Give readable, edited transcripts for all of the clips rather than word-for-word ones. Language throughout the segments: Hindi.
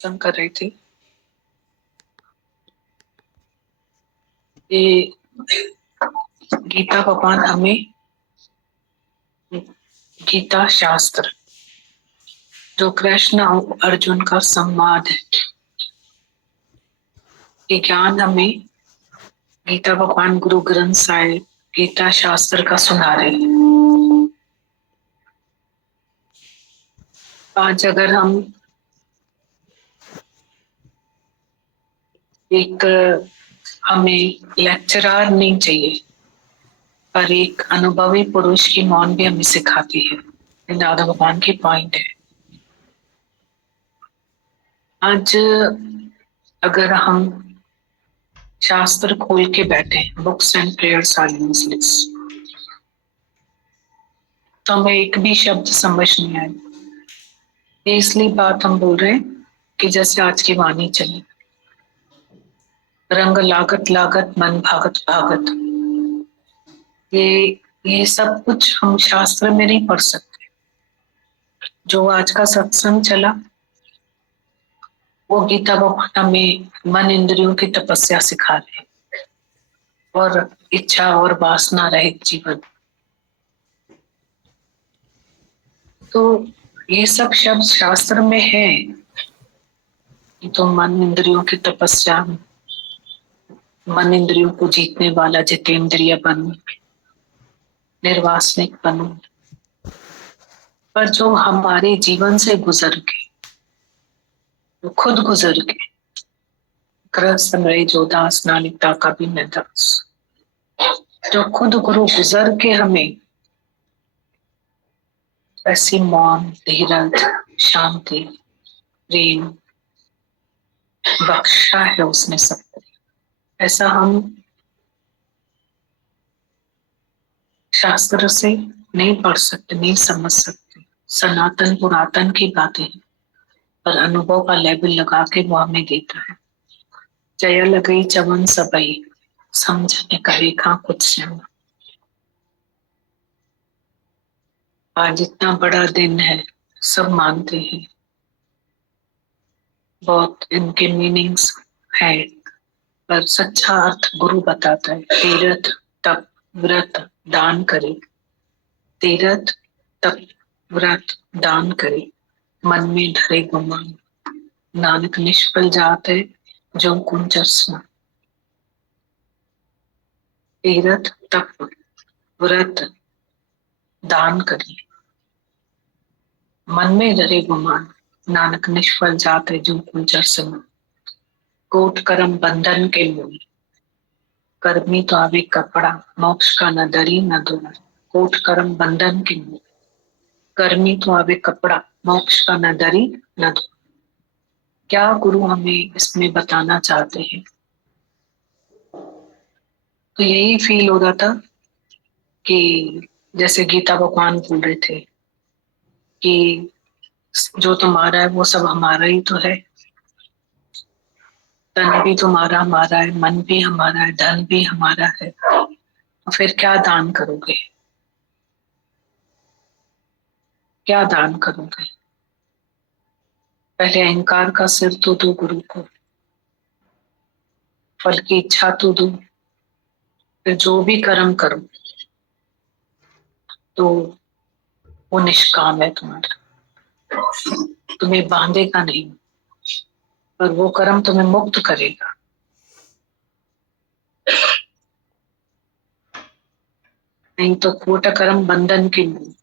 संग कर रही थी। ये गीता भगवान हमें गीता शास्त्र जो कृष्ण और अर्जुन का संवाद है, ये ज्ञान हमें गीता भगवान गुरु ग्रंथ साहिब गीता शास्त्र का सुना रहे हैं। आज अगर हम एक हमें लेक्चरर नहीं चाहिए, पर एक अनुभवी पुरुष की मौन भी हमें सिखाती है। दादा भगवान की पॉइंट है। आज अगर हम शास्त्र खोल के बैठे, books and prayers are useless, तो हमें एक भी शब्द समझ नहीं आए। ये इसलिए बात हम बोल रहे हैं कि जैसे आज की वाणी चली, रंग लागत लागत मन भागत भागत, ये सब कुछ हम शास्त्र में नहीं पढ़ सकते। जो आज का सत्संग चला वो गीता भगवान हमें मन इंद्रियों की तपस्या सिखा रहे और इच्छा और वासना रहित जीवन। तो ये सब शब्द शास्त्र में है। तो मन इंद्रियों की तपस्या, मन इंद्रियों को जीतने वाला जितेंद्रिय बनो, निर्वासनिक बनो। पर जो हमारे जीवन से गुजर के, जो खुद गुजर के, ग्रस्त रहे जो दास नालिकता का भी न दास, जो खुद गुरु गुजर के हमें ऐसी मौन, धीरज, शांति, प्रेम बख्शा है उसने सबको। ऐसा हम शास्त्र से नहीं पढ़ सकते, नहीं समझ सकते। सनातन पुरातन की बातें हैं, पर अनुभव का लेवल लगा के वो हमें देता है। जया लगई चवन सबई, समझने का रेखा कुछ श्याम। आज इतना बड़ा दिन है, सब मानते हैं, बहुत इनके मीनिंग्स है, पर सच्चा अर्थ गुरु बताता है। तीर्थ तप व्रत दान करे, तीर्थ तप व्रत दान करे, मन में धरे गुमान, नानक निष्फल जात है जो कुंचर्सना। तीर्थ तप व्रत दान करे, मन में धरे गुमान, नानक निष्फल जात है जो कुंचर्सना। कोट कर्म बंधन के मूल, कर्मी तो आवे कपड़ा, मोक्ष का न दरी न दूर। कोट कर्म बंधन के मूल, कर्मी तो आवे कपड़ा, मोक्ष का न दरी न दूर। क्या गुरु हमें इसमें बताना चाहते हैं? तो यही फील हो रहा था कि जैसे गीता भगवान बोल रहे थे कि जो तुम्हारा है वो सब हमारा ही तो है। तन भी तुम्हारा हमारा है, मन भी हमारा है, धन भी हमारा है, तो फिर क्या दान करोगे? क्या दान करोगे? पहले अहंकार का सिर तो दो गुरु को, फल की इच्छा तो दो, फिर जो भी कर्म करो तो वो निष्काम है तुम्हारा, तुम्हें बांधेगा नहीं, पर वो कर्म तुम्हें मुक्त करेगा। नहीं तो कोट कर्म बंधन के लिए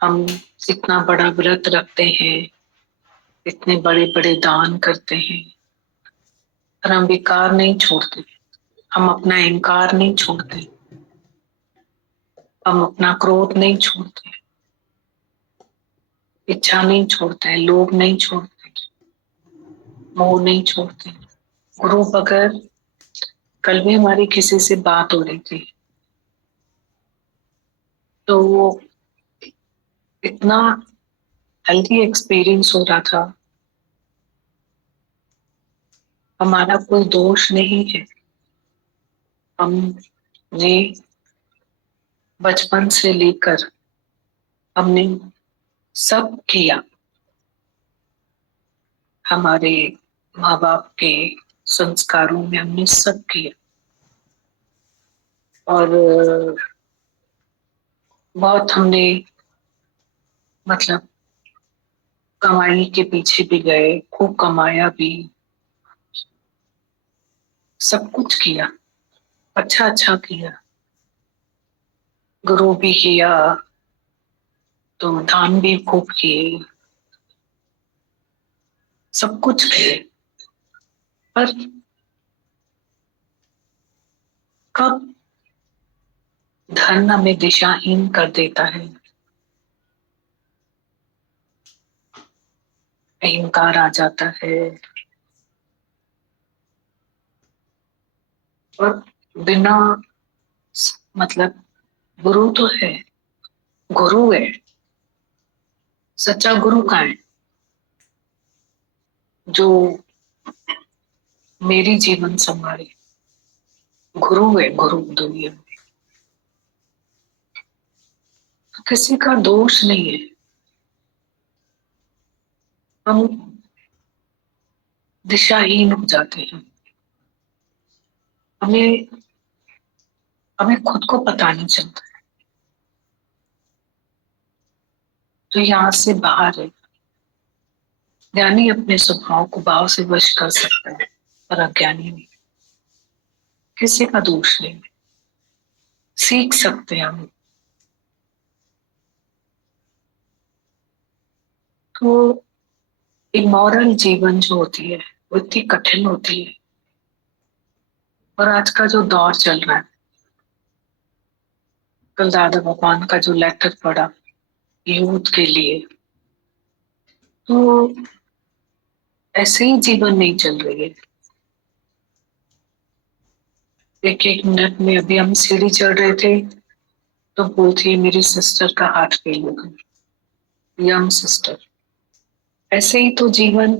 हम इतना बड़ा व्रत रखते हैं, इतने बड़े बड़े दान करते हैं, पर हम विकार नहीं छोड़ते, हम अपना अहंकार नहीं छोड़ते, हम अपना क्रोध नहीं छोड़ते, इच्छा नहीं छोड़ते, लोभ नहीं छोड़ते, मोह नहीं छोड़ते। गुरु बगैर, कल भी हमारी किसी से बात हो रही थी, तो वो इतना हेल्दी एक्सपीरियंस हो रहा था। हमारा कोई दोष नहीं है, हमने बचपन से लेकर हमने सब किया, हमारे माँ बाप के संस्कारों में हमने सब किया, और बहुत हमने मतलब कमाई के पीछे भी गए, खूब कमाया भी, सब कुछ किया, अच्छा अच्छा किया, गुरु भी किया, तो दान भी खूब किए, सब कुछ किए। पर कब धन हमें दिशाहीन कर देता है, अहंकार आ जाता है, और बिना मतलब गुरु तो है, गुरु है, सच्चा गुरु का है जो मेरी जीवन संभाले, गुरु है गुरु दुनिया में। किसी का दोष नहीं है, हम दिशाहीन हो जाते हैं, हमें हमें खुद को पता नहीं चलता, तो यहाँ से बाहर है। ज्ञानी अपने स्वभाव को भाव से वश कर सकता है, पर अज्ञानी नहीं। किसी का दोष नहीं, सीख सकते हैं हम। तो इमोरल जीवन जो होती है वो इतनी कठिन होती है, और आज का जो दौर चल रहा है, कल दादा भगवान का जो लेटर पढ़ा यूथ के लिए, तो ऐसे ही जीवन नहीं चल रही है। एक एक मिनट में, अभी हम सीढ़ी चढ़ रहे थे तो बोलती है मेरी सिस्टर का हार्ट फेल हो गया, यंग सिस्टर। ऐसे ही तो जीवन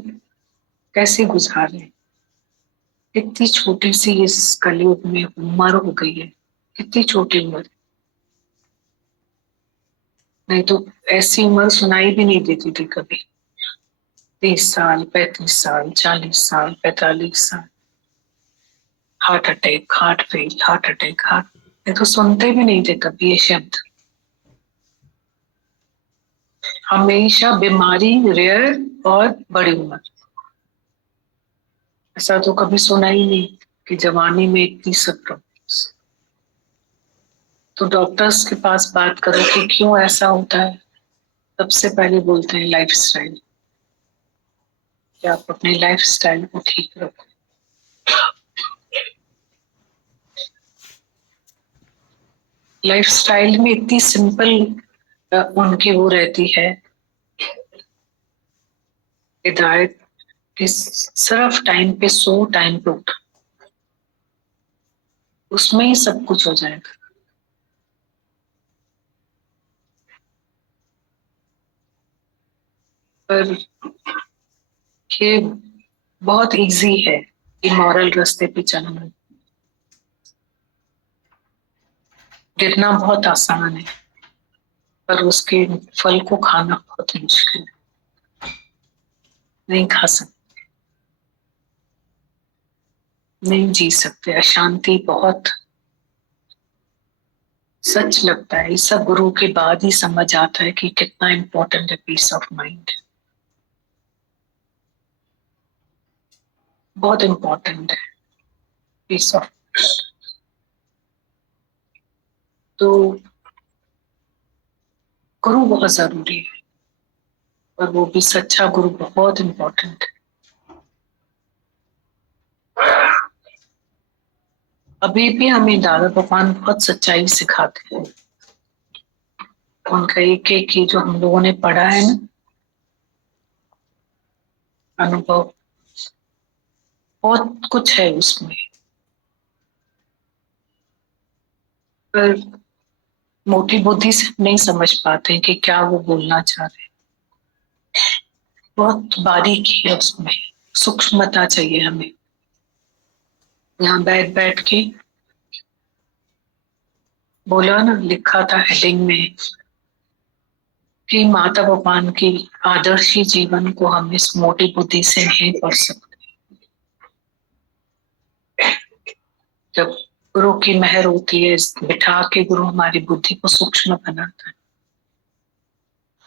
कैसे गुजारे, कितनी छोटी सी इस कलयुग में उम्र हो गई है, कितनी छोटी उम्र। नहीं तो ऐसी उम्र सुनाई भी नहीं देती थी कभी। 30 साल, 35 साल, 40 साल, 45 साल, heart attack, heart fail, heart attack, heart. ये तो सुनते भी नहीं थे कभी ये शब्द। हमेशा बीमारी, रेयर और बड़ी उम्र। ऐसा तो कभी सुना ही नहीं कि जवानी में इतनी सब प्रॉब्लम्स। तो डॉक्टर्स के पास बात करो कि क्यों ऐसा होता है, सबसे पहले बोलते हैं लाइफ स्टाइल, कि आप अपने लाइफ स्टाइल को ठीक रखो। लाइफ स्टाइल में इतनी सिंपल उनकी वो रहती है हिदायत कि सिर्फ टाइम पे सो, टाइम पे उठ, उसमें ही सब कुछ हो जाएगा। पर ये बहुत इजी है इमोरल रास्ते पे चलना, गिरना बहुत आसान है, पर उसके फल को खाना बहुत मुश्किल है, नहीं खा सकते, नहीं जी सकते। अशांति बहुत, सच लगता है ये सब गुरु के बाद ही समझ आता है कि कितना इम्पोर्टेंट है पीस ऑफ माइंड। बहुत इम्पोर्टेंट है पीस ऑफ। तो गुरु बहुत जरूरी है, और वो भी सच्चा गुरु बहुत इम्पोर्टेंट है। अभी भी हमें दादा भगवान बहुत सच्चाई सिखाते हैं। उनका एक एक ही जो हम लोगों ने पढ़ा है ना अनुभव, बहुत कुछ है उसमें। पर मोटी बुद्धि से नहीं समझ पाते हैं कि क्या वो बोलना चाह रहे हैं। बहुत बारीकी है उसमें, सूक्ष्मता चाहिए हमें। यहाँ बैठ बैठ के बोला ना, लिखा था हेडिंग में कि माता भगवान की आदर्शी जीवन को हम इस मोटी बुद्धि से नहीं पढ़ सकते। जब गुरु की मेहर होती है, बिठा के गुरु हमारी बुद्धि को सूक्ष्म बनाता है,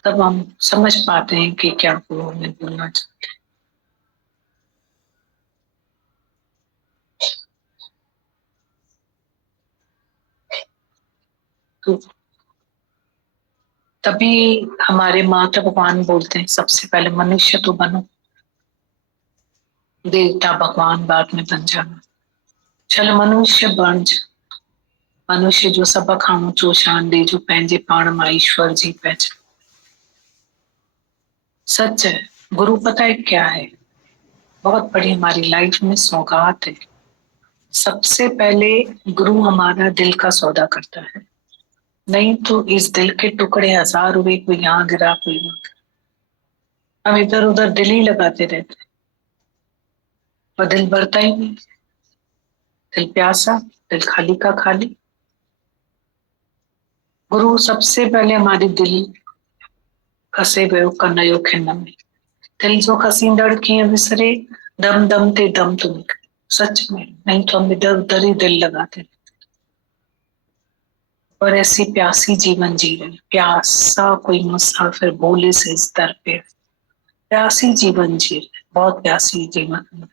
तब हम समझ पाते हैं कि क्या गुरु हमें बोलना चाहते हैं। तो तभी हमारे माता भगवान बोलते हैं सबसे पहले मनुष्य तो बनो, देवता भगवान बाद में बन जाना। चल मनुष्य बन जा, मनुष्य जो सब खाऊं चोशान दे, जो पैंजे पाण मा ईश्वर जी पहचान। सच है, गुरु पता है क्या है, बहुत बड़ी हमारी लाइफ में सौगात है। सबसे पहले गुरु हमारा दिल का सौदा करता है, नहीं तो इस दिल के टुकड़े हजार हुए, कोई यहाँ गिरा कोई वहां गिरा, हम इधर उधर दिल ही लगाते रहते हैं और दिल भरता ही नहीं। दिल प्यासा, दिल खाली का खाली। गुरु सबसे पहले हमारे दिल खसे वयो कन्नयो खिन्न में, दिल जो खसींदड़ किए विसरे, दम दम ते दम तो निकले। सच में, नहीं तो हम इधर उधर ही दिल लगाते हैं और ऐसी प्यासी जीवन जी रहे। प्यासा कोई मुसाफिर बोले से इस दर पे, प्यासी जीवन जी रहे, बहुत प्यासी जीवन।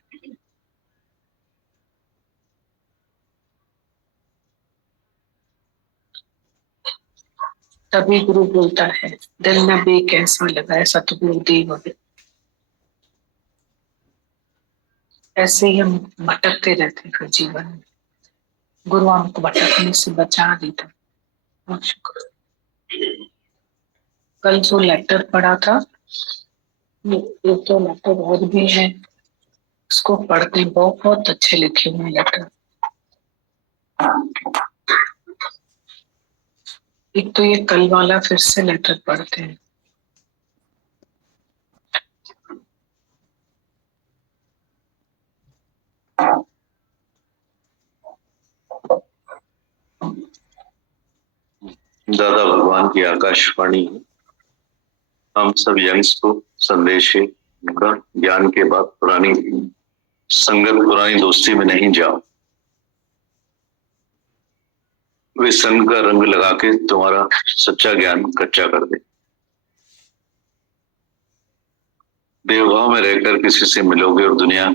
तभी गुरु बोलता है, दिल न बे कैसा लगा है सतगुरु देव अबे। ऐसे ही हम भटकते रहते हैं फिर जीवन में, गुरु हमको भटकने से बचा देता है। बहुत शुक्र। कल जो लेटर पढ़ा था, एक तो लेटर और भी है, उसको पढ़ते बहुत अच्छे लिखे हुए लेटर। एक तो ये कल वाला फिर से लेटर पढ़ते हैं। दादा भगवान की आकाशवाणी, हम सब यंग्स को संदेश है उनका, ज्ञान के बाद पुरानी संगत पुरानी दोस्ती में नहीं जाओ। वे संग का रंग लगा के तुम्हारा सच्चा ज्ञान कच्चा कर दे। देवभाव में रहकर किसी से मिलोगे और दुनिया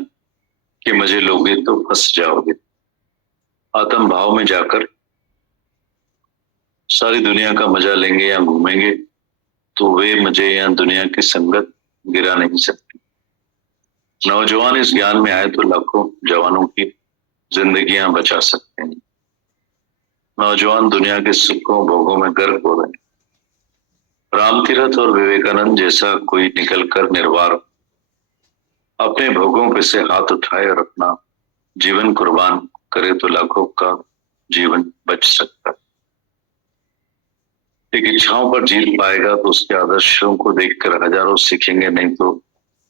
के मजे लोगे तो फंस जाओगे। आत्म भाव में जाकर सारी दुनिया का मजा लेंगे या घूमेंगे तो वे मजे या दुनिया की संगत गिरा नहीं सकती। नौजवान इस ज्ञान में आए तो लाखों जवानों की जिंदगियां बचा सकते हैं। नौजवान दुनिया के सुखों भोगों में गर्क हो रहे हैं। रामतीरथ और विवेकानंद जैसा कोई निकलकर निर्वार अपने भोगों पे से हाथ उठाए और अपना जीवन कुर्बान करे तो लाखों का जीवन बच सकता है। एक इच्छाओं पर जीत पाएगा तो उसके आदर्शों को देखकर हजारों सीखेंगे, नहीं तो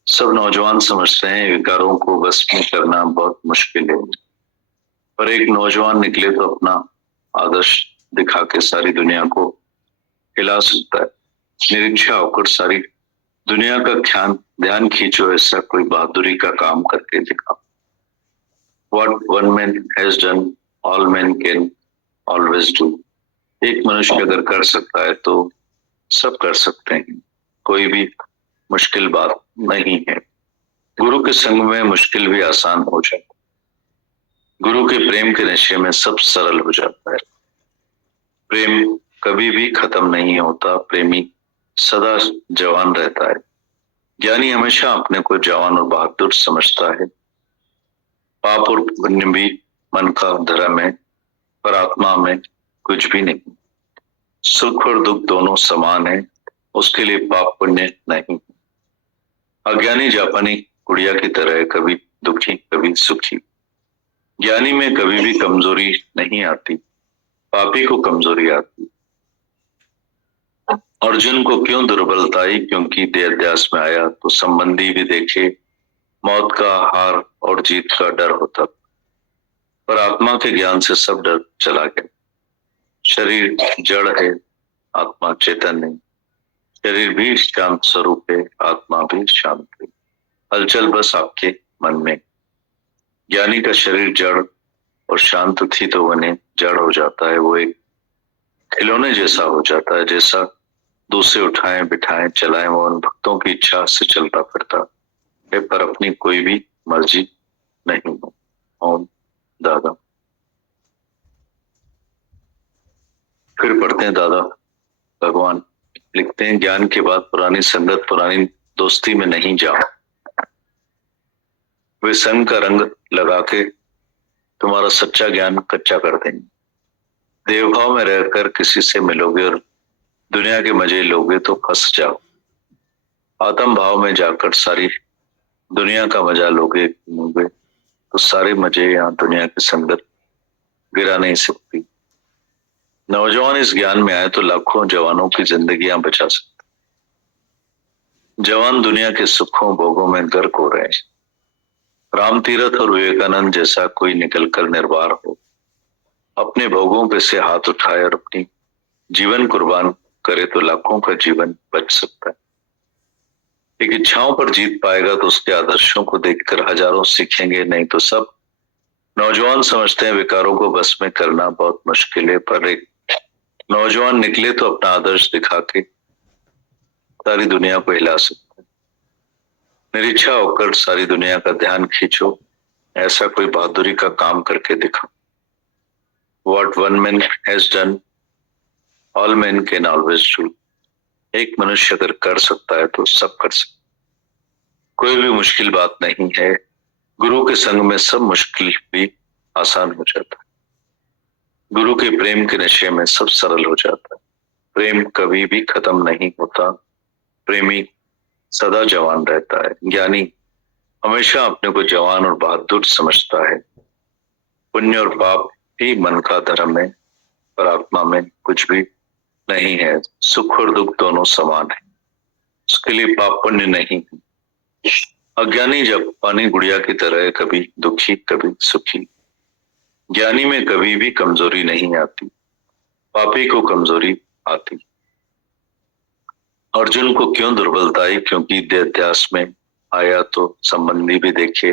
सब नौजवान समझते हैं विकारों को बस में करना बहुत मुश्किल है, पर एक नौजवान निकले तो अपना आदर्श दिखा के सारी दुनिया को हिला सकता है। निरीक्षा होकर सारी दुनिया का ध्यान खींचो, ऐसा कोई बहादुरी का काम करके दिखा। What one man has done, all men can always do. एक मनुष्य अगर कर सकता है तो सब कर सकते हैं, कोई भी मुश्किल बात नहीं है। गुरु के संग में मुश्किल भी आसान हो जाता है। गुरु के प्रेम के नशे में सब सरल हो जाता है। प्रेम कभी भी खत्म नहीं होता, प्रेमी सदा जवान रहता है। ज्ञानी हमेशा अपने को जवान और बहादुर समझता है। पाप और पुण्य भी मन का धर्म है, पर आत्मा में कुछ भी नहीं। सुख और दुख दोनों समान है, उसके लिए पाप पुण्य नहीं। अज्ञानी जापानी गुड़िया की तरह कभी दुखी कभी सुखी। ज्ञानी में कभी भी कमजोरी नहीं आती, पापी को कमजोरी आती। अर्जुन को क्यों दुर्बलता आई? क्योंकि देहाध्यास में आया तो संबंधी भी देखे, मौत का हार और जीत का डर होता, पर आत्मा के ज्ञान से सब डर चला गया। शरीर जड़ है, आत्मा चेतन है। शरीर भी शांत स्वरूप है, आत्मा भी शांत है। हलचल बस आपके मन में। ज्ञानी का शरीर जड़ और शांत थी तो बने जड़ हो जाता है। वो एक खिलौने जैसा हो जाता है, जैसा दूसरे उठाएं बिठाएं चलाएं वो उन भक्तों की इच्छा से चलता फिरता है, पर अपनी कोई भी मर्जी नहीं है। ओम दादा। फिर पढ़ते हैं दादा भगवान लिखते हैं, ज्ञान के बाद पुरानी संगत पुरानी दोस्ती में नहीं जाओ। वे संग का रंग लगा के तुम्हारा सच्चा ज्ञान कच्चा कर देंगे। देवभाव में रहकर किसी से मिलोगे और दुनिया के मजे लोगे तो फंस जाओ। आत्म भाव में जाकर सारी दुनिया का मजा लोगे तो सारे मजे यहाँ दुनिया की संगत गिरा नहीं सकती। नौजवान इस ज्ञान में आए तो लाखों जवानों की जिंदगियां बचा सकते। जवान दुनिया के सुखों भोगों में गर्क हो रहे हैं। राम तीरथ और विवेकानंद जैसा कोई निकलकर निर्वार हो, अपने भोगों पे से हाथ उठाए और अपनी जीवन कुर्बान करे तो लाखों का जीवन बच सकता है। एक इच्छाओं पर जीत पाएगा तो उसके आदर्शों को देखकर हजारों सीखेंगे, नहीं तो सब। नौजवान समझते हैं विकारों को बस में करना बहुत मुश्किल है, पर एक नौजवान निकले तो अपना आदर्श दिखा के सारी दुनिया को हिला सकता है। निरीच्छा होकर सारी दुनिया का ध्यान खींचो, ऐसा कोई बहादुरी का काम करके दिखा। What one man has done, all men can always do. एक मनुष्य अगर कर सकता है तो सब कर सकता। कोई भी मुश्किल बात नहीं है। गुरु के संग में सब मुश्किल भी आसान हो जाता है। गुरु के प्रेम के नशे में सब सरल हो जाता है। प्रेम कभी भी खत्म नहीं होता। प्रेमी सदा जवान रहता है। ज्ञानी हमेशा अपने को जवान और बहादुर समझता है। पुण्य और पाप ही मन का धर्म है, पर आत्मा में कुछ भी नहीं है। सुख और दुख दोनों समान है, उसके लिए पाप पुण्य नहीं है। अज्ञानी जब पानी गुड़िया की तरह है, कभी दुखी कभी सुखी। ज्ञानी में कभी भी कमजोरी नहीं आती, पापी को कमजोरी आती। अर्जुन को क्यों दुर्बलता आई? क्योंकि देहाध्यास में आया तो संबंधी भी देखे,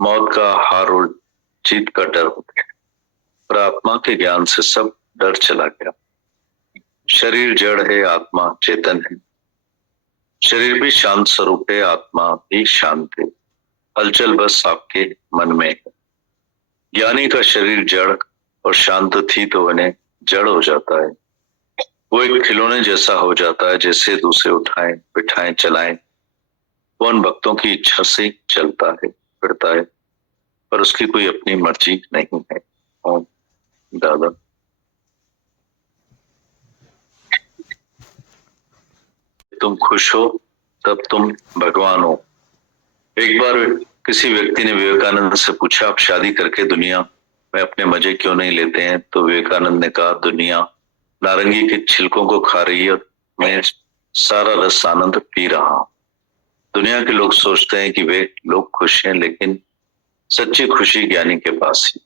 मौत का हार और जीत का डर हो गया। पर आत्मा के ज्ञान से सब डर चला गया। शरीर जड़ है, आत्मा चेतन है। शरीर भी शांत स्वरूप है, आत्मा भी शांत है। हलचल बस आपके मन में है। ज्ञानी का शरीर जड़ और शांत थी तो उन्हें जड़ हो जाता है। वो एक खिलौने जैसा हो जाता है, जैसे दूसरे उठाएं बिठाएं चलाएं वो उन भक्तों की इच्छा से चलता है फिरता है, पर उसकी कोई अपनी मर्जी नहीं है। ओम दादा। तुम खुश हो तब तुम भगवान हो। एक बार किसी व्यक्ति ने विवेकानंद से पूछा, आप शादी करके दुनिया में अपने मजे क्यों नहीं लेते हैं? तो विवेकानंद ने कहा, दुनिया नारंगी के छिलकों को खा रही है और मैं सारा रस आनंद पी रहा हूं। दुनिया के लोग सोचते हैं कि वे लोग खुश हैं, लेकिन सच्ची खुशी ज्ञानी के पास ही।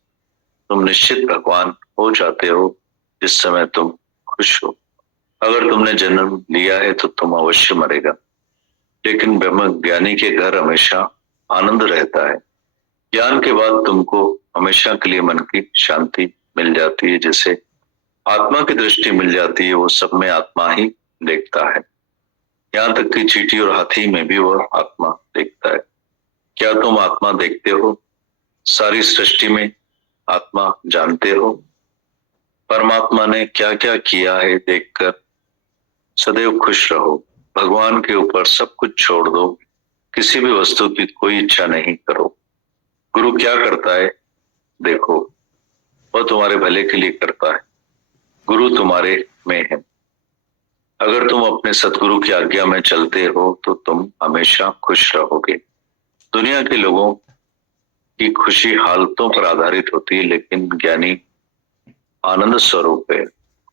तुम निश्चित भगवान हो जाते हो जिस समय तुम खुश हो। अगर तुमने जन्म लिया है तो तुम अवश्य मरेगा, लेकिन ब्रह्म ज्ञानी के घर हमेशा आनंद रहता है। ज्ञान के बाद तुमको हमेशा के लिए मन की शांति मिल जाती है। जैसे आत्मा की दृष्टि मिल जाती है, वो सब में आत्मा ही देखता है। यहाँ तक कि चींटी और हाथी में भी वह आत्मा देखता है। क्या तुम आत्मा देखते हो? सारी सृष्टि में आत्मा जानते हो? परमात्मा ने क्या क्या किया है देखकर सदैव खुश रहो। भगवान के ऊपर सब कुछ छोड़ दो, किसी भी वस्तु की कोई इच्छा नहीं करो। गुरु क्या करता है देखो, वह तुम्हारे भले के लिए करता है। गुरु तुम्हारे में है। अगर तुम अपने सतगुरु की आज्ञा में चलते हो तो तुम हमेशा खुश रहोगे। दुनिया के लोगों की खुशी हालतों पर आधारित होती है, लेकिन ज्ञानी आनंद स्वरूप है।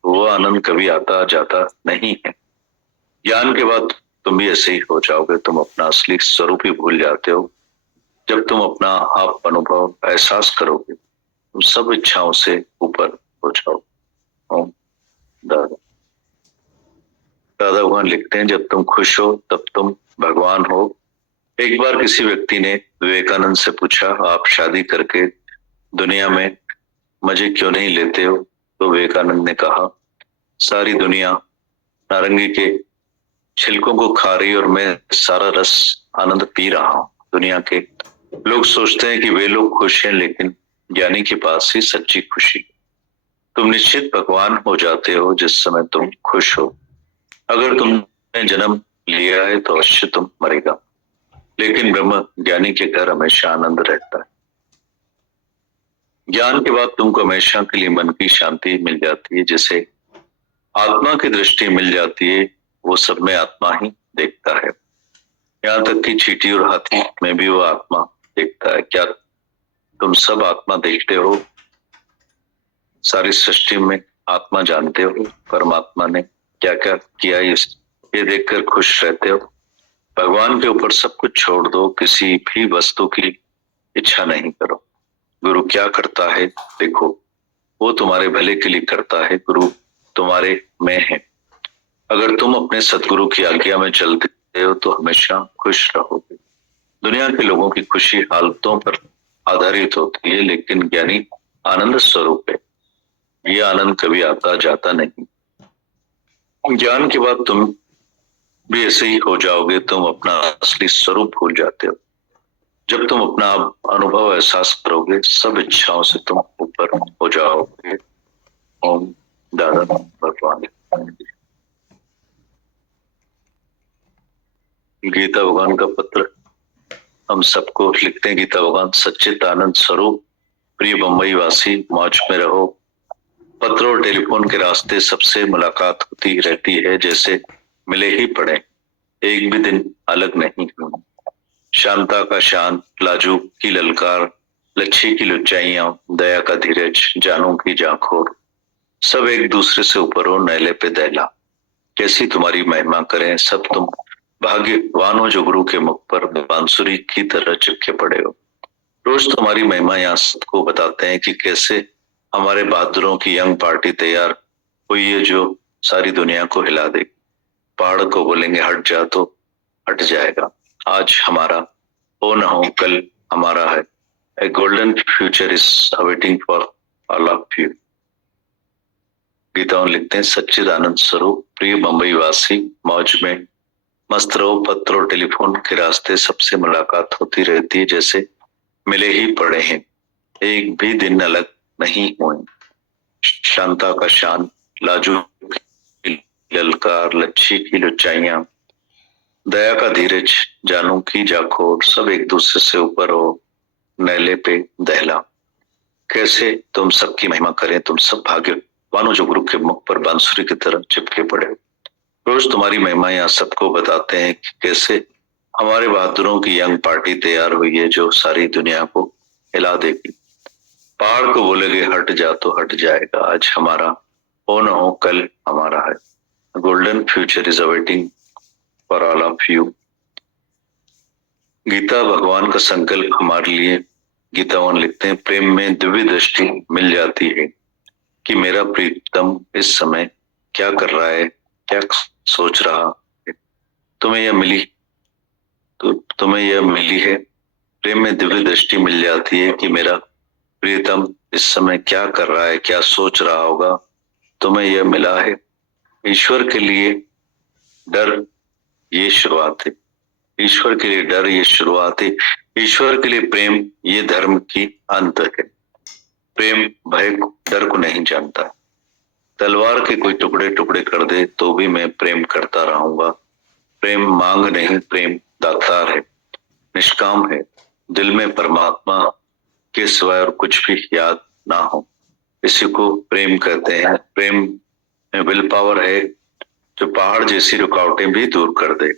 वह आनंद कभी आता जाता नहीं है। ज्ञान के बाद तुम भी ऐसे ही हो जाओगे। तुम अपना असली स्वरूप ही भूल जाते हो। जब तुम अपना आप अनुभव एहसास करोगे, तुम सब इच्छाओं से ऊपर हो जाओगे। ओम दादा। दादा भगवान लिखते हैं, जब तुम खुश हो तब तुम भगवान हो। एक बार किसी व्यक्ति ने विवेकानंद से पूछा, आप शादी करके दुनिया में मजे क्यों नहीं लेते हो? तो विवेकानंद ने कहा, सारी दुनिया नारंगी के छिलकों को खा रही और मैं सारा रस आनंद पी रहा हूँ। दुनिया के लोग सोचते हैं कि वे लोग खुश हैं, लेकिन ज्ञानी के पास ही सच्ची खुशी। तुम निश्चित भगवान हो जाते हो जिस समय तुम खुश हो। अगर तुमने जन्म लिया है तो अवश्य तुम मरेगा, लेकिन ब्रह्म ज्ञानी के घर हमेशा आनंद रहता है। ज्ञान के बाद तुमको हमेशा के लिए मन की शांति मिल जाती है। जिसे आत्मा की दृष्टि मिल जाती है वो सब में आत्मा ही देखता है। यहाँ तक कि चींटी और हाथी में भी वो आत्मा देखता है। क्या तुम सब आत्मा देखते हो? सारी सृष्टि में आत्मा जानते हो? परमात्मा ने क्या क्या किया ये देखकर खुश रहते हो? भगवान के ऊपर सब कुछ छोड़ दो, किसी भी वस्तु की इच्छा नहीं करो। गुरु क्या करता है देखो, वो तुम्हारे भले के लिए करता है। गुरु तुम्हारे में है। अगर तुम अपने सतगुरु की आज्ञा में चलते हो तो हमेशा खुश रहोगे। दुनिया के लोगों की खुशी हालतों पर आधारित होती है, लेकिन ज्ञानी आनंद स्वरूप है। ये आनंद कभी आता जाता नहीं। ज्ञान के बाद तुम भी ऐसे ही हो जाओगे। तुम अपना असली स्वरूप भूल जाते हो। जब तुम अपना अनुभव एहसास करोगे, सब इच्छाओं से तुम ऊपर हो जाओगे। ओम दादा भगवान। गीता भगवान का पत्र हम सबको लिखते हैं। गीता भगवान, सच्चित आनंद स्वरूप प्रिय बम्बई वासी, मौज में रहो। पत्र और टेलीफोन के रास्ते सबसे मुलाकात होती रहती है, जैसे मिले ही पड़े, एक भी दिन अलग नहीं हुए। शांता का शांत, लाजू की ललकार, लच्छी की लुच्चाइयां, दया का धीरज, जानों की जाखोर, सब एक दूसरे से ऊपर हो, नैले पे दैला। कैसी तुम्हारी महिमा करें, सब तुम भाग्यवान हो जो गुरु के मुख पर बांसुरी की तरह चिपके पड़े हो। रोज तुम्हारी महिमा यहाँ सबको बताते हैं कि कैसे हमारे बहादुरों की यंग पार्टी तैयार हुई है जो सारी दुनिया को हिला देगी। पहाड़ को बोलेंगे हट जा तो हट जाएगा। आज हमारा हो न हो कल हमारा है। A golden future is awaiting for all of you. Gita लिखते हैं, सच्चिदानंद स्वरूप प्रिय बम्बई वासी, मौज में मस्त रहो। पत्र और टेलीफोन के रास्ते सबसे मुलाकात होती रहती है, जैसे मिले ही पड़े हैं, एक भी दिन अलग नहीं हुए। शांता का शांत, लाजू की ललकार, लच्छी की लुच्चाइयां, दया का धीरज, जानों की जाखोर, सब एक दूसरे से ऊपर हो, नैले पे दहला। कैसे तुम सबकी महिमा करें, तुम सब भाग्यवान हो जो गुरु के मुख पर बांसुरी की तरह चिपके पड़े। रोज तुम्हारी महिमा यहाँ सबको बताते हैं कि कैसे हमारे बहादुरों की यंग पार्टी तैयार हुई है जो सारी दुनिया को हिला देगी। पहाड़ को बोलेगे हट जा तो हट जाएगा। आज हमारा हो न हो कल हमारा है। Golden future is awaiting for all of you. Gita भगवान का संकल्प हमारे लिए। गीतावान लिखते हैं, प्रेम में दिव्य दृष्टि मिल जाती है कि मेरा प्रीतम इस समय क्या कर रहा है, क्या सोच रहा है। तुम्हें यह मिली है। प्रेम में दिव्य दृष्टि मिल जाती है कि मेरा प्रीतम इस समय क्या कर रहा है, क्या सोच रहा होगा। तुम्हें यह मिला है। ईश्वर के लिए डर ये शुरुआत है। ईश्वर के लिए डर ये शुरुआत है। ईश्वर के लिए प्रेम ये धर्म की अंत है। प्रेम भय डर को नहीं जानता। तलवार के कोई टुकड़े टुकड़े कर दे तो भी मैं प्रेम करता रहूंगा। प्रेम मांग नहीं, प्रेम दातार है, निष्काम है। दिल में परमात्मा के सिवाय और कुछ भी याद ना हो, इसी को प्रेम कहते हैं। प्रेम में विल पावर है जो पहाड़ जैसी रुकावटें भी दूर कर दे।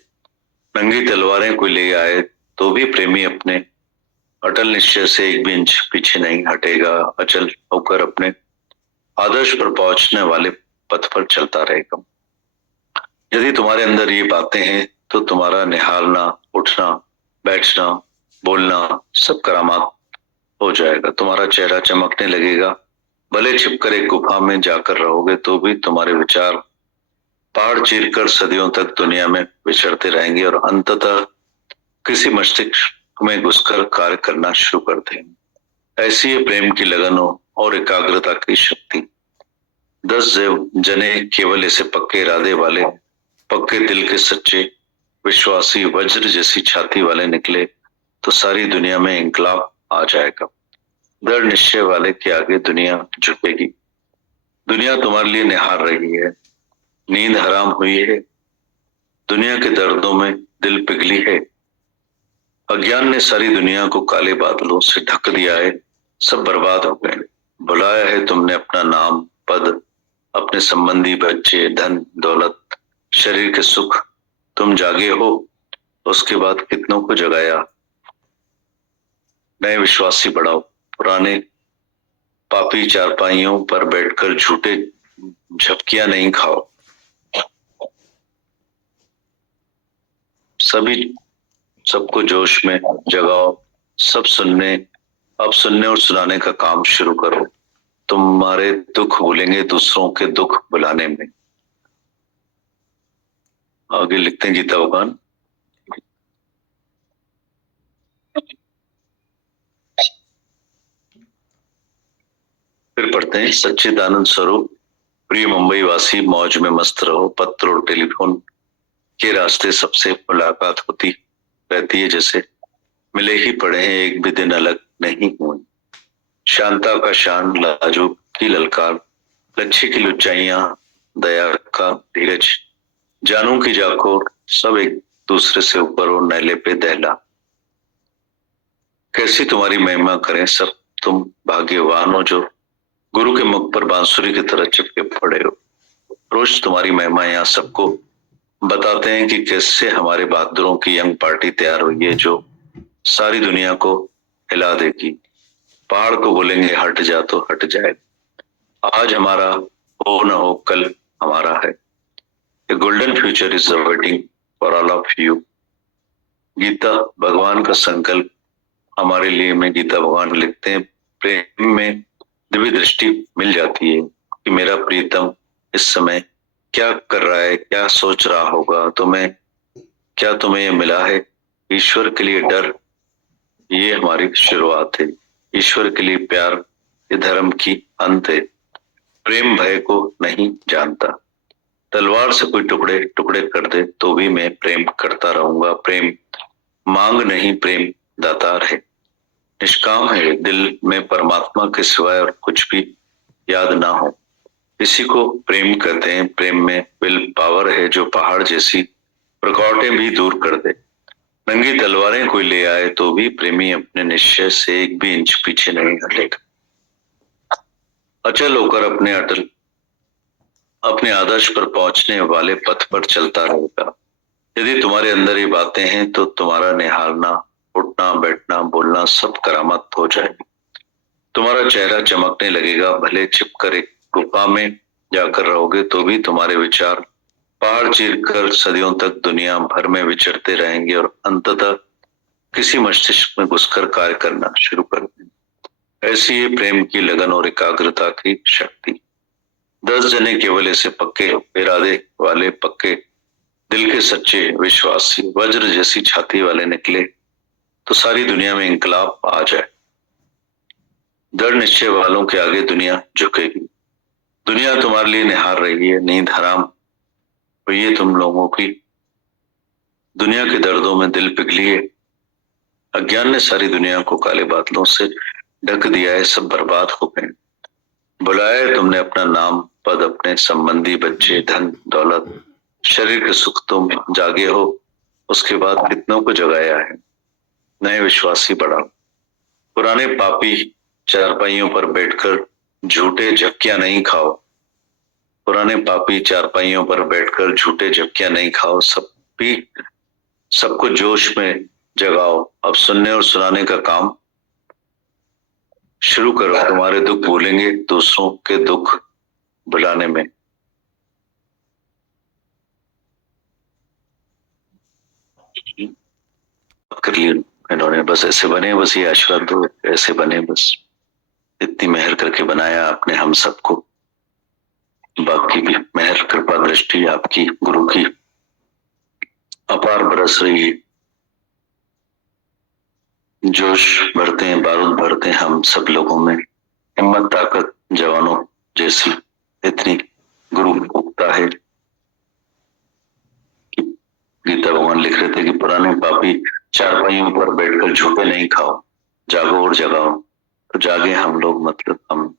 नंगी तलवारें कोई ले आए तो भी प्रेमी अपने अटल निश्चय से एक भी इंच पीछे नहीं हटेगा। अचल होकर अपने आदर्श पर पहुंचने वाले पथ पर चलता रहेगा। यदि तुम्हारे अंदर ये बातें हैं तो तुम्हारा निहालना, उठना, बैठना, बोलना सब करामात हो जाएगा। तुम्हारा चेहरा चमकने लगेगा। भले छिपकर एक गुफा में जाकर रहोगे तो भी तुम्हारे विचार पहाड़ चीरकर सदियों तक दुनिया में विचरते रहेंगे और अंततः किसी मस्तिष्क में घुसकर कार्य करना शुरू कर देंगे। ऐसी है प्रेम की लगन और एकाग्रता की शक्ति। 10 जने केवल ऐसे पक्के इरादे वाले, पक्के दिल के सच्चे विश्वासी, वज्र जैसी छाती वाले निकले तो सारी दुनिया में इंकलाब आ जाएगा। दृढ़ निश्चय वाले के आगे दुनिया झुकेगी। दुनिया तुम्हारे लिए निहार रही है, नींद हराम हुई है, दुनिया के दर्दों में दिल पिघली है। अज्ञान ने सारी दुनिया को काले बादलों से ढक दिया है, सब बर्बाद हो गए। बुलाया है तुमने अपना नाम, पद, अपने संबंधी, बच्चे, धन, दौलत, शरीर के सुख, तुम जागे हो। उसके बाद कितनों को जगाया। नए विश्वासी बढ़ाओ, पुराने पापी चारपाइयों पर बैठकर झूठे झपकियां नहीं खाओ। सबको जोश में जगाओ। अब सुनने और सुनाने का काम शुरू करो। तुम्हारे दुख भूलेंगे दूसरों के दुख बुलाने में। आगे लिखते हैं गीता भगवान। फिर पढ़ते हैं, सच्चिदानंद स्वरूप प्रिय मुंबई वासी, मौज में मस्त रहो। पत्र और टेलीफोन के रास्ते सबसे मुलाकात होती रहती है, जैसे मिले ही पड़े हैं, एक भी दिन अलग नहीं हुए। शांता का शान, लाजू की ललकार, लच्छी की लुच्चाइयां, दया का धीरज, जानू की जाकोर, सब एक दूसरे से ऊपर और नैले पे दहला। कैसी तुम्हारी महिमा करें सब, तुम भाग्यवान हो जो गुरु के मुख पर बांसुरी की तरह चिपके पड़े हो। रोज तुम्हारी महिमा यहाँ सबको बताते हैं कि कैसे हमारे बहादुरों की यंग पार्टी तैयार हुई है जो सारी दुनिया को हिला देगी। पहाड़ को बोलेंगे हट जा तो हट जाए। आज हमारा हो न हो कल हमारा है। A golden future is waiting for all of you. Gita भगवान का संकल्प हमारे लिए में गीता भगवान लिखते हैं, प्रेम में दिव्य दृष्टि मिल जाती है कि मेरा प्रियतम इस समय क्या कर रहा है, क्या सोच रहा होगा। क्या तुम्हें ये मिला है? ईश्वर के लिए डर, ये हमारी शुरुआत है। ईश्वर के लिए प्यार, ये धर्म की अंत है। प्रेम भय को नहीं जानता। तलवार से कोई टुकड़े टुकड़े कर दे तो भी मैं प्रेम करता रहूंगा। प्रेम मांग नहीं, प्रेम दातार है। निष्काम है, दिल में परमात्मा के सिवाय और कुछ भी याद ना हो। इसी को प्रेम कहते हैं। प्रेम में विल पावर है जो पहाड़ जैसी रुकावटें भी दूर कर दे। नंगी तलवारें कोई ले आए तो भी प्रेमी अपने निश्चय से एक भी इंच पीछे नहीं हटेगा। अचल होकर अपने आदर्श पर पहुंचने वाले पथ पर चलता रहेगा। यदि तुम्हारे अंदर ये बातें हैं तो तुम्हारा निहारना, उठना, बैठना, बोलना सब करामत हो जाएगी। तुम्हारा चेहरा चमकने लगेगा। भले छिपकर एक गुफा में जाकर रहोगे तो भी तुम्हारे विचार पहाड़ चीरकर सदियों तक दुनिया भर में विचरते रहेंगे और अंततः किसी मस्तिष्क में घुसकर कार्य करना शुरू कर देंगे। ऐसी है प्रेम की लगन और एकाग्रता की शक्ति। 10 जने केवल ऐसे पक्के इरादे वाले, पक्के दिल के सच्चे विश्वासी, वज्र जैसी छाती वाले निकले तो सारी दुनिया में इंकलाब आ जाए। दृढ़ निश्चय वालों के आगे दुनिया झुकेगी। दुनिया तुम्हारे लिए निहार रही है, नींद हराम हुई है तुम लोगों की, दुनिया के दर्दों में दिल पिघली है। अज्ञान ने सारी दुनिया को काले बादलों से ढक दिया है, सब बर्बाद हो गए। बुलाया है तुमने अपना नाम, पद, अपने संबंधी, बच्चे, धन, दौलत, शरीर के सुख, तुम जागे हो। उसके बाद कितनों को जगाया है। नए विश्वासी बढ़ाओ, पुराने पापी चारपाइयों पर बैठकर झूठे झपकियां नहीं खाओ। पुराने पापी चारपाइयों पर बैठकर झूठे झपकियां नहीं खाओ। सबको जोश में जगाओ। अब सुनने और सुनाने का काम शुरू करो। तुम्हारे दुख भूलेंगे दूसरों के दुख बुलाने में। कर लिए इन्होंने, बस ऐसे बने, बस ये आशीर्वाद दो, ऐसे बने, बस इतनी मेहर करके बनाया आपने हम सबको। बाकी भी मेहर कृपा दृष्टि आपकी गुरु की अपार बरस रही है। जोश भरते हैं, बारूद भरते हैं हम सब लोगों में, हिम्मत ताकत जवानों जैसी इतनी गुरु उगता है कि गीता भगवान लिख रहे थे कि पुराने पापी चारपाइयों पर बैठकर झूठे नहीं खाओ, जागो और जगाओ। तो जागे हम लोग, मतलब हम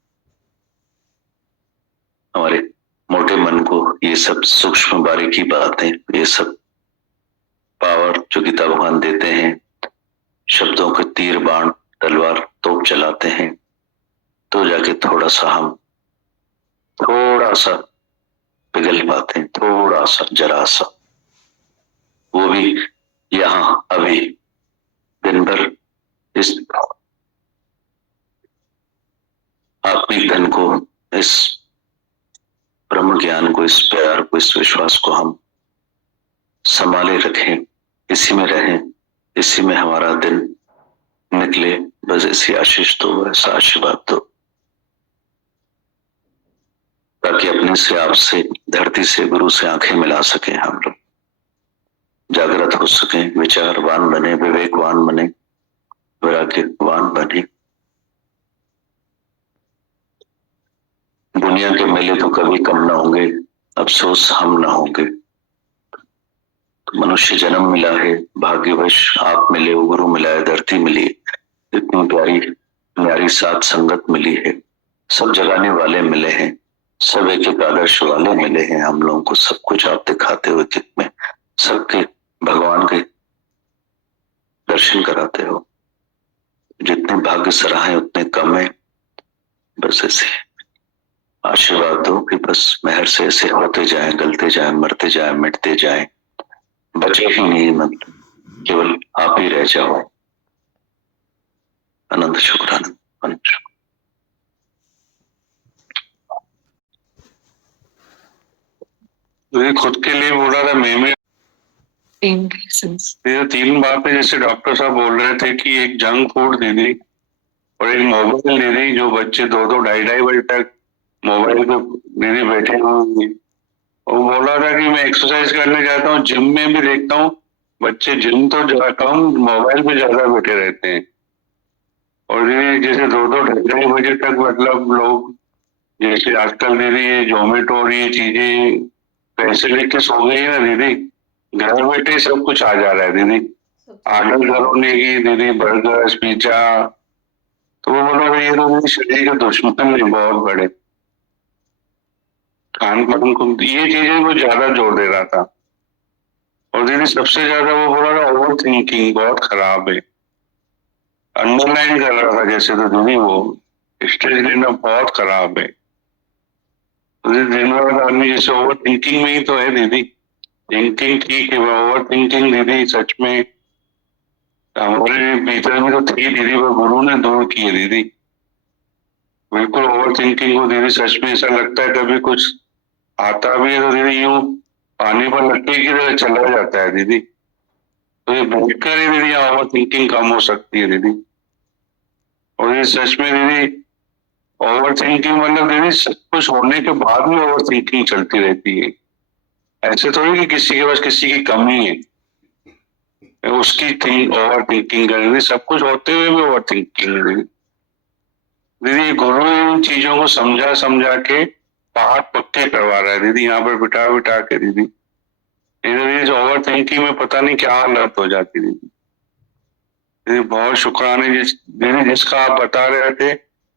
हमारे मोटे मन को ये सब सूक्ष्म बारीकी बातें, ये सब पावर जो गीता भगवान देते हैं, शब्दों के तीर बाण तलवार तोप चलाते हैं, तो जाके थोड़ा सा पिघल पाते हैं, थोड़ा सा जरा सा, वो भी यहाँ अभी दिन भर इस आत्मिक धन को, इस ब्रह्म ज्ञान को, इस प्यार को, इस विश्वास को हम संभाले रखें, इसी में रहें, इसी में हमारा दिन निकले। बस ऐसी आशीष दो, ऐसा आशीर्वाद दो, ताकि अपने से, आपसे, धरती से, गुरु से आंखें मिला सकें हम लोग, जागृत हो सकें, विचारवान बने, विवेकवान बने, वैराग्यवान बने। दुनिया के मेले तो कभी कम ना होंगे, अफसोस हम ना होंगे। तो मनुष्य जन्म मिला है, भाग्यवश आप मिले, गुरु मिला है, धरती मिली, इतनी प्यारी प्यारी साथ संगत मिली है, सब जगाने वाले मिले हैं, सब एक एक आदर्श वाले मिले हैं हम लोगों को। सब कुछ आप दिखाते हो चित्त में, सबके भगवान के दर्शन कराते हो। जितने भाग्य सराहे उतने कम है। बस ऐसे आशीर्वाद दो कि बस मेहर से ऐसे होते जाएं, गलते जाएं, मरते जाएं, मिटते जाएं, बचे ही नहीं, मतलब केवल आप ही रह जाओ। अनंत शुक्रानंद, अनंत शुक्र। मुझे खुद के लिए बोला था मैं 3 बातें, जैसे डॉक्टर साहब बोल रहे थे कि एक जंक फूड दे दी और एक मोबाइल दे दी, जो बच्चे 2-2 ढाई बजे तक मोबाइल पे दीदी बैठे होंगे। वो बोला था कि मैं एक्सरसाइज करने जाता हूँ, जिम में भी देखता हूँ बच्चे जिम तो कम, मोबाइल पे ज्यादा बैठे रहते हैं। और ये जैसे 2-2 ढाई बजे तक, मतलब लोग जैसे आजकल दीदी ये जोमेटो और ये चीजें पैसे लेके सो गई है ना दीदी, घर बैठे सब कुछ आ जा रहा है दीदी, ऑर्डर करने की दीदी, बर्गर, पिज्जा। तो वो बोला ये तो शरीर के दुश्मन है बहुत बड़े, खान पान को ये चीजें को ज्यादा जोर दे रहा था। और दीदी सबसे ज्यादा वो बोला था ओवर थिंकिंग बहुत खराब है, अंडरलाइन कर रहा था जैसे, तो दीदी वो स्ट्रेस लेना बहुत खराब है। दिन भर आदमी जैसे ओवर थिंकिंग में ही तो है दीदी, थिंकिंग ठीक है, ओवर थिंकिंग दीदी सच में हमारे भीतर में तो थी दीदी, पर गुरु ने दूर की है दीदी। बिल्कुल ओवर थिंकिंग को दीदी सच में ऐसा लगता है कभी कुछ आता भी है तो दीदी यूं पानी पर लट्टी की तरह चला जाता है दीदी। तो ये बैठकर ही दीदी ओवर थिंकिंग कम हो सकती है दीदी। और ये सच में दीदी ओवर थिंकिंग मतलब दीदी सब कुछ होने के बाद भी ओवर थिंकिंग चलती रहती है। ऐसे थोड़ी कि किसी के पास किसी की कमी है उसकी ओवर थिंकिंग करेंगे, सब कुछ होते हुए भी ओवर थिंकिंग। दीदी गुरु इन चीजों को समझा के पहाड़ पक्के करवा रहा है दीदी, यहाँ पर बिठा के दीदी। दीदी ओवर थिंकिंग में पता नहीं क्या हालत हो जाती दीदी। दीदी बहुत शुक्राने दीदी, जिसका आप बता रहे थे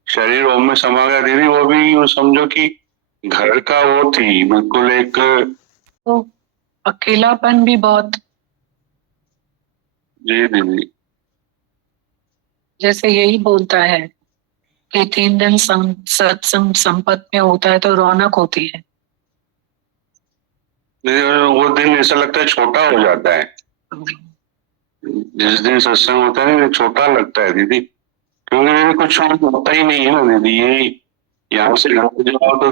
शरीर ओम में समा गया दीदी, वो भी यूं समझो कि घर का वो थी बिल्कुल एक, तो अकेलापन भी बहुत, जी दीदी, जैसे यही बोलता है कि 3 दिन सत्संग संपत्ति में होता है तो रौनक होती है। वो दिन ऐसा लगता है छोटा हो जाता है, जिस दिन सत्संग होता है छोटा लगता है दीदी, क्योंकि दीदी कुछ होता ही नहीं है ना दीदी। यही यहाँ से घर पे जाओ तो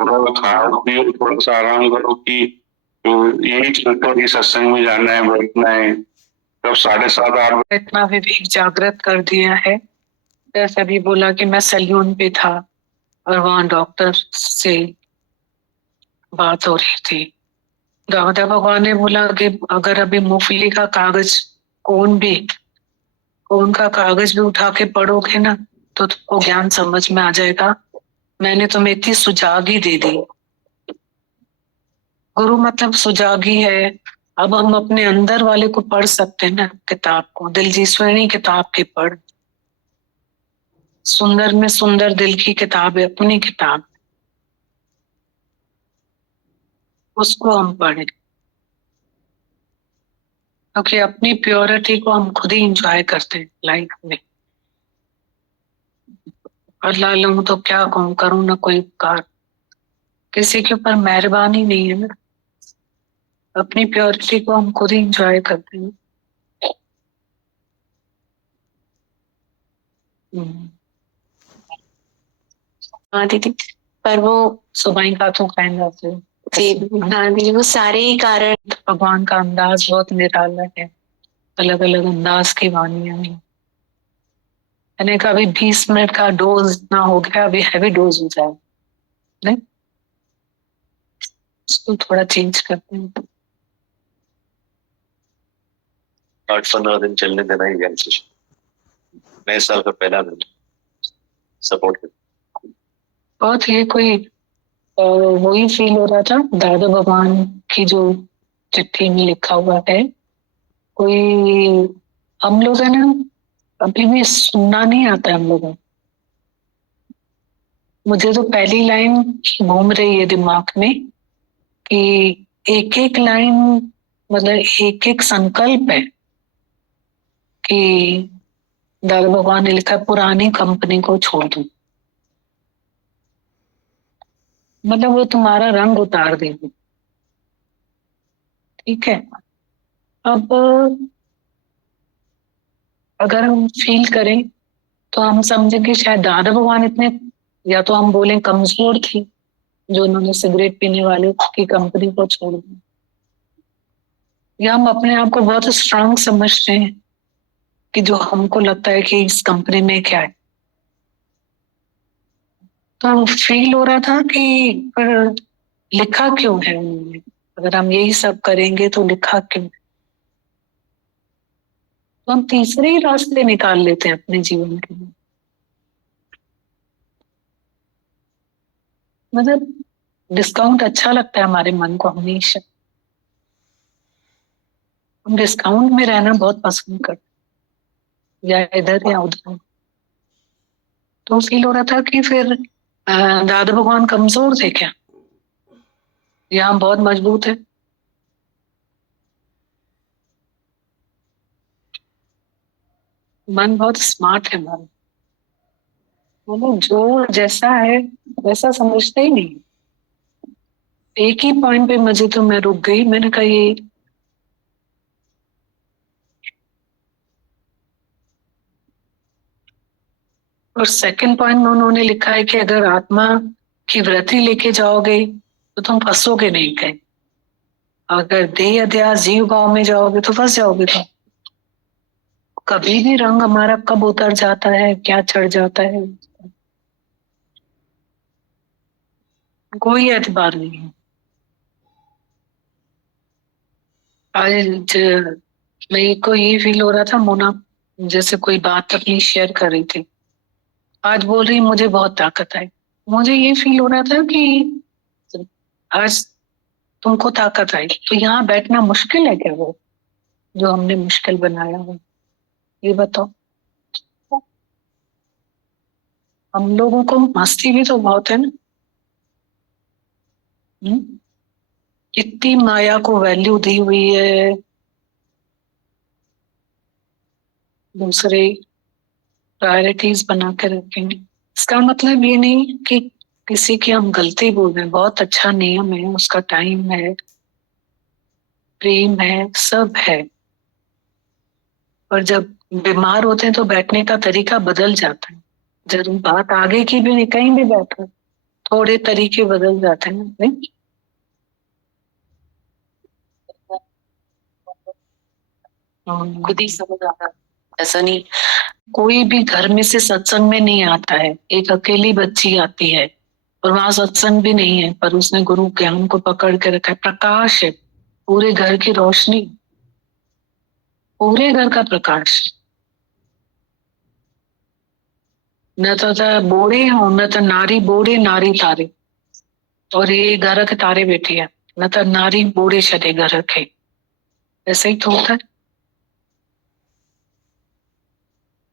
थोड़ा खाओ पियो, थोड़ा सा आराम करो, कि यही चलता है कि सत्संग में जाना है, बैठना है, तब 7:30-8 इतना विवेक जागृत कर दिया है। जैसे अभी बोला कि मैं सैल्यून पे था, और वहां डॉक्टर से बात हो रही थी। दादा भगवान ने बोला कि अगर अभी मूंगफली का कागज कोन का कागज भी उठा के पढ़ोगे ना तो तुमको ज्ञान समझ में आ जाएगा। मैंने तुम्हें इतनी सुजागी दे दी। गुरु मतलब सुजागी है। अब हम अपने अंदर वाले को पढ़ सकते हैं ना, किताब को, दिल जीश्वरी किताब के पढ़। सुंदर में सुंदर दिल की किताब है, अपनी किताब, उसको हम पढ़े, क्योंकि अपनी प्योरिटी को हम खुद ही इंजॉय करते हैं लाइफ में। अल्लाह लूं तो क्या कहूँ, करूँ ना कोई उपकार, किसी के ऊपर मेहरबानी नहीं है ना। अपनी प्योरिटी को हम खुद ही इंजॉय करते हैं। हाँ दीदी, पर वो सुबह का तो कहना जाते हैं जी। हाँ दीदी, वो सारे ही कारण, भगवान का अंदाज बहुत निराला है, अलग अलग अंदाज की वाणियां हैं। मैंने कहा अभी 20 मिनट का डोज ना हो गया, अभी हैवी डोज हो जाए, नहीं उसको थोड़ा चेंज करते हैं। 8-15 दिन चलने देना ही ज्ञान सेशन, नए साल का पहला दिन, सपोर्ट कर। बहुत ये कोई वही फील हो रहा था, दादा भगवान की जो चिट्ठी में लिखा हुआ है, कोई हम लोग है ना, अभी भी सुनना नहीं आता है हम लोगों को। मुझे तो पहली लाइन घूम रही है दिमाग में कि एक एक लाइन, मतलब एक एक संकल्प है कि दादा भगवान ने लिखा पुरानी कंपनी को छोड़ दो, मतलब वो तुम्हारा रंग उतार देगी। ठीक है, अब अगर हम फील करें तो हम समझेंगे शायद दादा भगवान इतने, या तो हम बोलें कमजोर थी जो उन्होंने सिगरेट पीने वाले की कंपनी को छोड़ दिया, या हम अपने आप को बहुत स्ट्रांग समझते हैं कि जो हमको लगता है कि इस कंपनी में क्या है। तो फील हो रहा था कि पर लिखा क्यों है उन्होंने, अगर हम यही सब करेंगे तो लिखा क्यों। तो हम तीसरे ही रास्ते निकाल लेते हैं अपने जीवन के लिए। मतलब डिस्काउंट अच्छा लगता है हमारे मन को हमेशा, हम डिस्काउंट में रहना बहुत पसंद करते हैं, या इधर या उधर। तो फील हो रहा था कि फिर दादा भगवान कमजोर थे क्या, या हम बहुत मजबूत है। मन बहुत स्मार्ट है हमारा, मतलब जो जैसा है वैसा समझते ही नहीं। एक ही पॉइंट पे मुझे तो मैं रुक गई, मैंने कहा ये और सेकंड पॉइंट में उन्होंने लिखा है कि अगर आत्मा की वृत्ति लेके जाओगे तो तुम फंसोगे नहीं कहीं, अगर देह अध्यास जीव भाव में जाओगे तो फंस जाओगे तुम। कभी भी रंग हमारा कब उतर जाता है, क्या चढ़ जाता है, कोई एतबार नहीं है। आज मेरे को ये फील हो रहा था, मोना जैसे कोई बात अपनी शेयर कर रही थी, आज बोल रही मुझे बहुत ताकत आई। मुझे ये फील हो रहा था कि आज तुमको ताकत आई तो यहाँ बैठना मुश्किल है क्या, वो जो हमने मुश्किल बनाया हो, ये बताओ। हम लोगों को मस्ती भी तो बहुत है ना। हम्म? इतनी माया को वैल्यू दी हुई है, दूसरे प्रायोरिटीज बना के रखेंगे। इसका मतलब ये नहीं कि किसी की हम गलती बोल रहे हैं, बहुत अच्छा नियम है, उसका टाइम है, प्रेम है, सब है। और जब बीमार होते हैं तो बैठने का तरीका बदल जाता है। जब बात आगे की भी नहीं, कहीं भी बैठो थोड़े तरीके बदल जाते हैं ना, नहीं? खुद ही समझ आता है। ऐसा नहीं कोई भी घर में से सत्संग में नहीं आता है, एक अकेली बच्ची आती है और वहां सत्संग भी नहीं है, पर उसने गुरु ज्ञान को पकड़ के रखा है। प्रकाश है, पूरे घर की रोशनी, पूरे घर का प्रकाश। न तो बोड़े हो, न तो नारी बोड़े नारी तारे, और ये घर के तारे बैठी है। न तो नारी बोड़े छठे घर के, ऐसे ही तो होता है।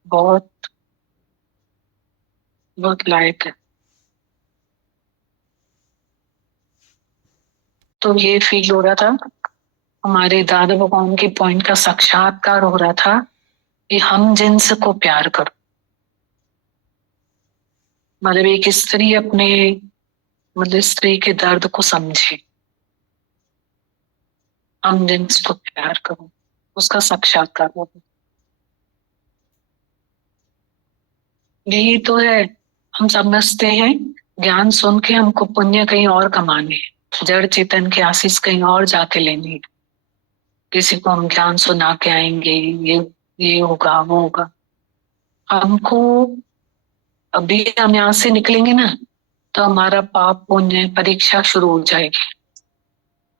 बहुत बहुत लायक है। तो ये फील हो रहा था, हमारे दादा भगवान के पॉइंट का साक्षात्कार हो रहा था कि हम जिन्स को प्यार करो। मतलब एक स्त्री अपने, मतलब स्त्री के दर्द को समझे, हम जिन्स को प्यार करो, उसका साक्षात्कार हो। यही तो है, हम समझते हैं ज्ञान सुन के हमको पुण्य कहीं और कमाने, जड़ चेतन की आशीष कहीं और जाके लेनी, किसी को हम ज्ञान सुना के आएंगे, ये होगा वो होगा। हमको अभी हम यहाँ से निकलेंगे ना, तो हमारा पाप पुण्य परीक्षा शुरू हो जाएगी।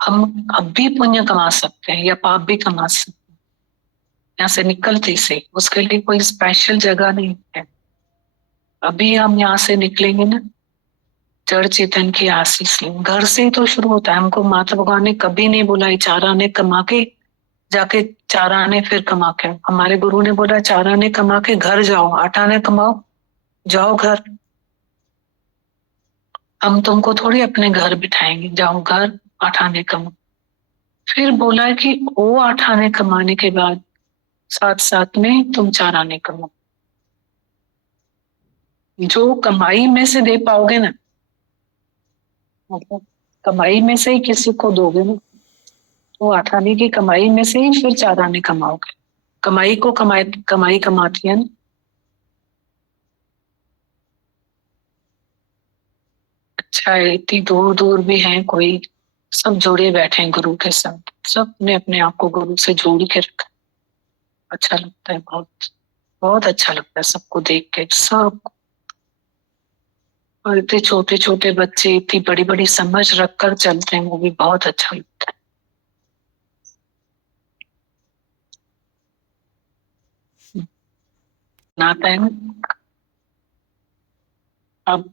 हम अब भी पुण्य कमा सकते हैं या पाप भी कमा सकते हैं यहाँ से निकलते से, उसके लिए कोई स्पेशल जगह नहीं है। अभी हम यहाँ से निकलेंगे ना, जड़ चेतन की आशीष लें। घर से ही तो शुरू होता है। हमको माता भगवान ने कभी नहीं बोला 4 आने कमा के जाके 4 आने फिर कमा के। हमारे गुरु ने बोला 4 आने कमा के घर जाओ, 8 आने कमाओ, जाओ घर। हम तुमको थोड़ी अपने घर बिठाएंगे, जाओ घर 8 आने कमाओ। फिर बोला है कि वो 8 आने कमाने के बाद साथ साथ में तुम 4 आने कमाओ। जो कमाई में से दे पाओगे ना, मतलब कमाई में से ही किसी को दोगे ना, वो 8 आने की कमाई में से ही फिर 4 आने कमाओगे। कमाई को कमाई कमाती है ना। अच्छा है, इतनी दूर दूर भी है कोई, सब जुड़े बैठे हैं गुरु के साथ, सब ने अपने आप को गुरु से जोड़ के रखा। अच्छा लगता है, बहुत बहुत अच्छा लगता है सबको देख के, सब। और इतने छोटे छोटे बच्चे इतनी बड़ी बड़ी समझ रख कर चलते हैं, वो भी बहुत अच्छा लगता है। नाता है ना। अब